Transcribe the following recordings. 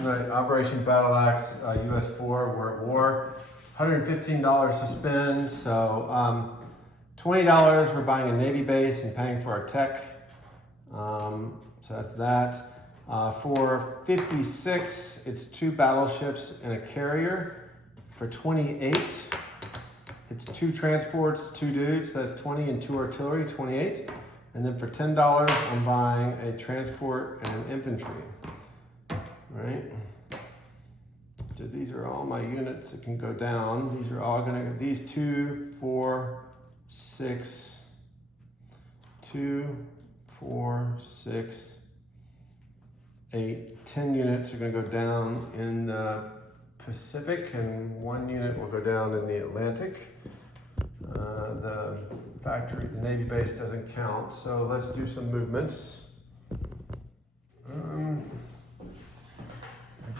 Right, Operation Battle Axe, US 4, we're at war. $115 to spend, so $20 we're buying a Navy base and paying for our tech. So that's that. For 56, it's 2 battleships and a carrier. For 28, it's 2 transports, 2 dudes, that's 20, and 2 artillery, 28. And then for $10, I'm buying a transport and infantry. Right? So these are all my units that can go down. These are all gonna, these 2, 4, 6, 2, 4, 6, 8, 10 units are gonna go down in the Pacific, and 1 unit will go down in the Atlantic. The factory, the Navy base doesn't count, so let's do some movements. I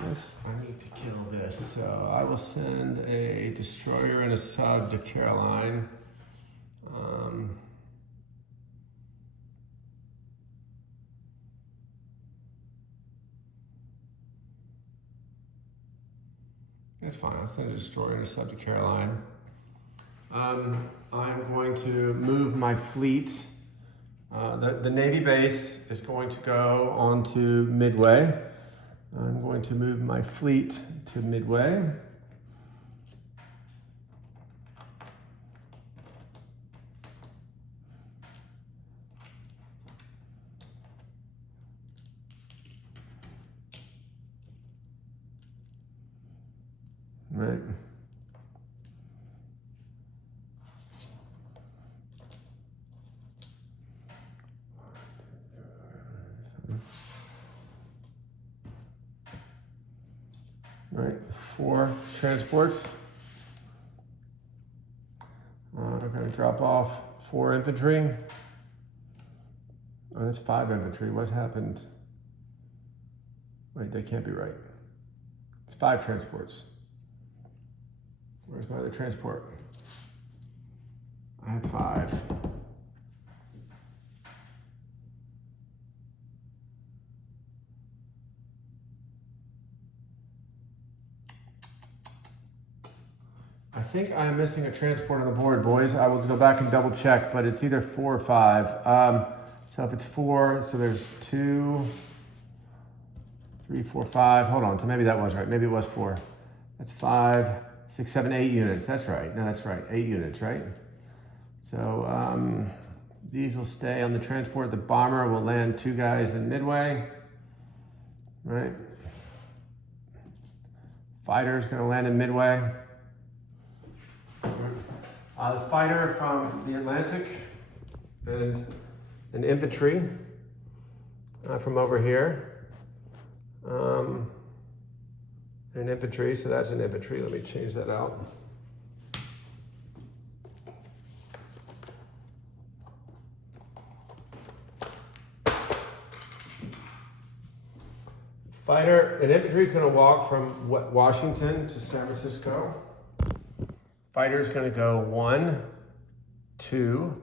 guess I need to kill this, so I will send a destroyer and a sub to Caroline. That's fine, I'll send a destroyer and a sub to Caroline. I'm going to move my fleet. The Navy base is going to go onto Midway. I'm going to move my fleet to Midway. Right. Right, 4 transports. We're going to drop off 4 infantry. Oh, that's 5 infantry. What's happened? Wait, that can't be right. It's 5 transports. Where's my other transport? I have 5. I think I'm missing a transport on the board, boys. I will go back and double check, but it's either 4 or 5. So if it's 4, so there's 2, 3, 4, 5. Hold on, so maybe that was right. Maybe it was 4. That's 5, 6, 7, 8 units. That's right. No, that's right. 8 units, right? So these will stay on the transport. The bomber will land 2 guys in Midway, right? Fighter's going to land in Midway. The fighter from the Atlantic and an infantry from over here. An infantry, so that's an infantry. Let me change that out. Fighter and infantry is going to walk from Washington to San Francisco. Fighter's going to go 1, 2,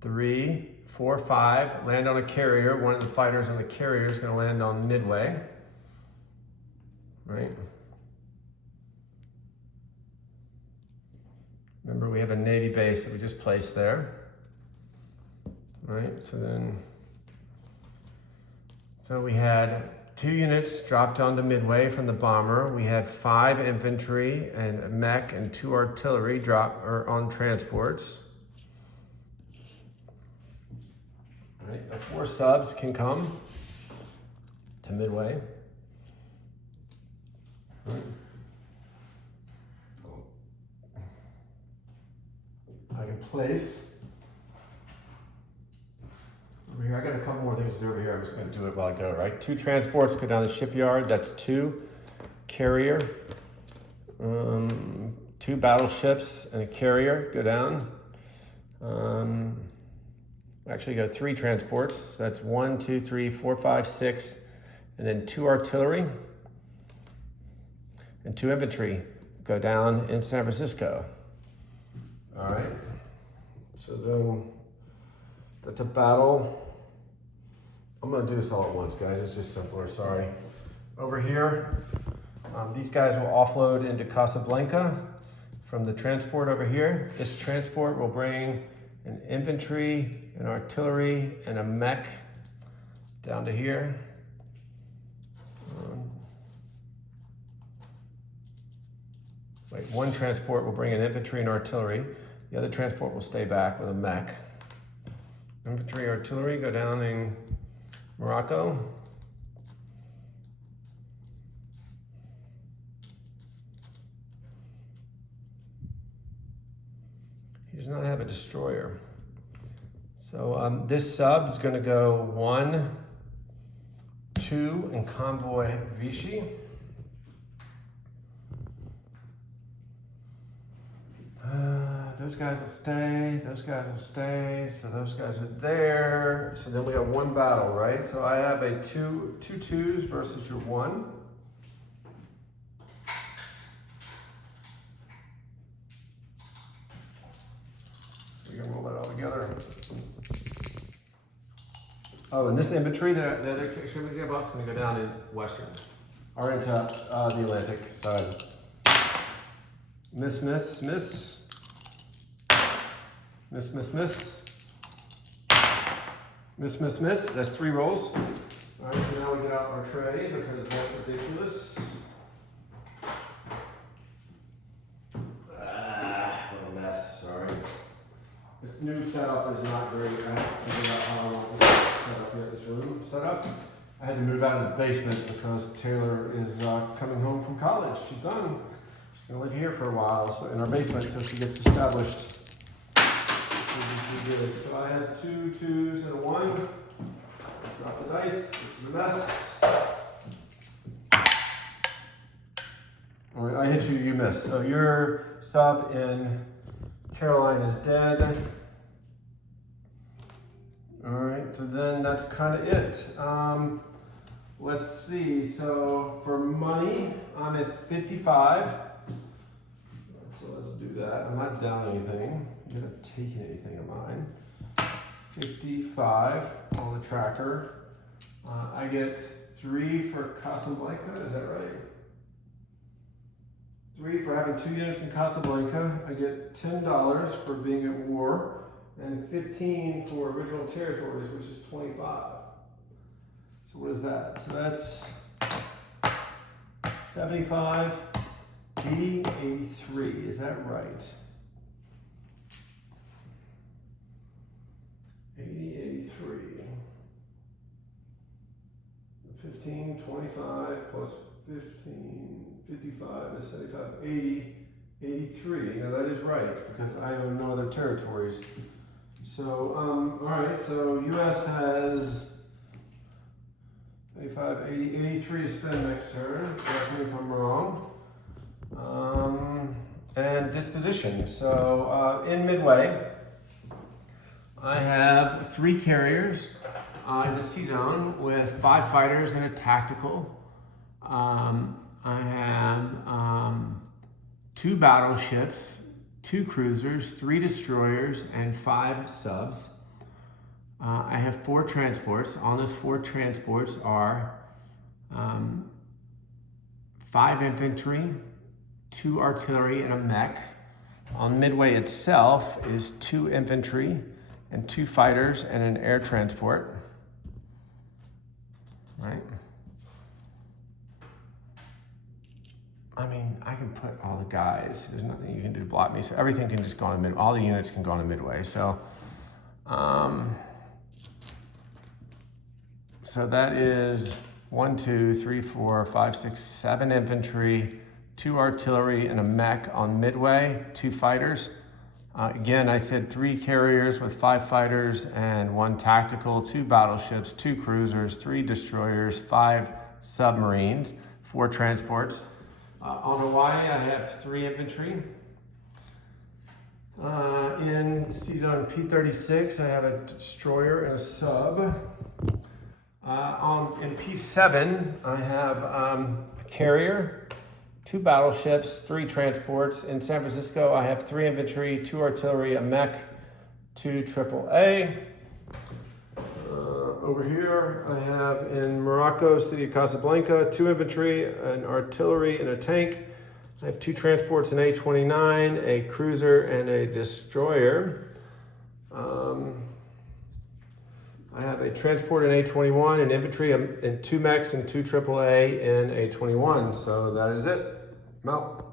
3, 4, 5, land on a carrier. One of the fighters on the carrier is going to land on Midway. Right? Remember, we have a Navy base that we just placed there. Right? So we had 2 units dropped onto Midway from the bomber. We had 5 infantry and a mech and 2 artillery on transports. Right, the 4 subs can come to Midway. Right. I can place. Over here, I got a couple more things to do over here. I'm just going to do it while I go, right? 2 transports go down the shipyard. That's 2 carrier. 2 battleships and a carrier go down. Actually, got 3 transports. So that's 1, 2, 3, 4, 5, 6, and then 2 artillery and 2 infantry go down in San Francisco. All right. So then that's a battle I'm gonna do this all at once, guys. It's just simpler, sorry. Over here, these guys will offload into Casablanca from the transport over here. This transport will bring an infantry, an artillery, and a mech down to here. One transport will bring an infantry and artillery. The other transport will stay back with a mech. Infantry, artillery go down in Morocco. He does not have a destroyer. So this sub is going to go 1, 2 in convoy Vichy. Those guys will stay, those guys will stay, so those guys are there. So then we have one battle, right? So I have a two twos versus your 1. We can roll that all together. Oh, and this infantry, the other extremity box, is going to go down in Western, or into the Atlantic side. Miss, miss, miss. Miss, miss, miss. Miss, miss, miss. That's 3 rolls. All right, so now we get out our tray because that's ridiculous. Little mess, sorry. This new setup is not great. I have to figure out how I want this set up here, this room set up. I had to move out of the basement because Taylor is coming home from college. She's done. She's gonna live here for a while, so in our basement until she gets established. So I have 2 2s and a 1. Drop the dice, which is a mess. All right, I hit you, you miss. So your sub in Caroline is dead. All right, so then that's kind of it. Let's see, so for money, I'm at 55. So let's do that. I'm not down anything. You haven't taken anything of mine. 55 on the tracker. I get 3 for Casablanca, is that right? 3 for having 2 units in Casablanca. I get $10 for being at war, and 15 for original territories, which is 25. So what is that? So that's 75, 80, 83, is that right? 80, 83. 15, 25 plus 15, 55 is 75, 80, 83. Now that is right because I own no other territories. So, all right, so US has 85, 80, 83 to spend next turn. Correct me if I'm wrong. And disposition. So in Midway, I have 3 carriers in the sea zone with 5 fighters and a tactical. I have 2 battleships, 2 cruisers, 3 destroyers, and 5 subs. I have 4 transports. On those 4 transports are 5 infantry, 2 artillery, and a mech. On Midway itself is 2 infantry and 2 fighters and an air transport. Right? I mean, I can put all the guys. There's nothing you can do to block me. So everything can just go on Midway. All the units can go on Midway. So, so that is 1, 2, 3, 4, 5, 6, 7 infantry, 2 artillery, and a mech on Midway, 2 fighters. Again, I said 3 carriers with 5 fighters and 1 tactical, 2 battleships, 2 cruisers, 3 destroyers, 5 submarines, 4 transports. On Hawaii, I have 3 infantry. In Sea Zone P36, I have a destroyer and a sub. In P7, I have a carrier, 2 battleships, 3 transports. In San Francisco, I have 3 infantry, 2 artillery, a mech, 2 AAA. Over here, I have in Morocco, city of Casablanca, 2 infantry, an artillery, and a tank. I have 2 transports, an A-29, a cruiser, and a destroyer. I have a transport, an A-21, an infantry, and 2 mechs, and 2 AAA, and a 21. So that is it. I'm out.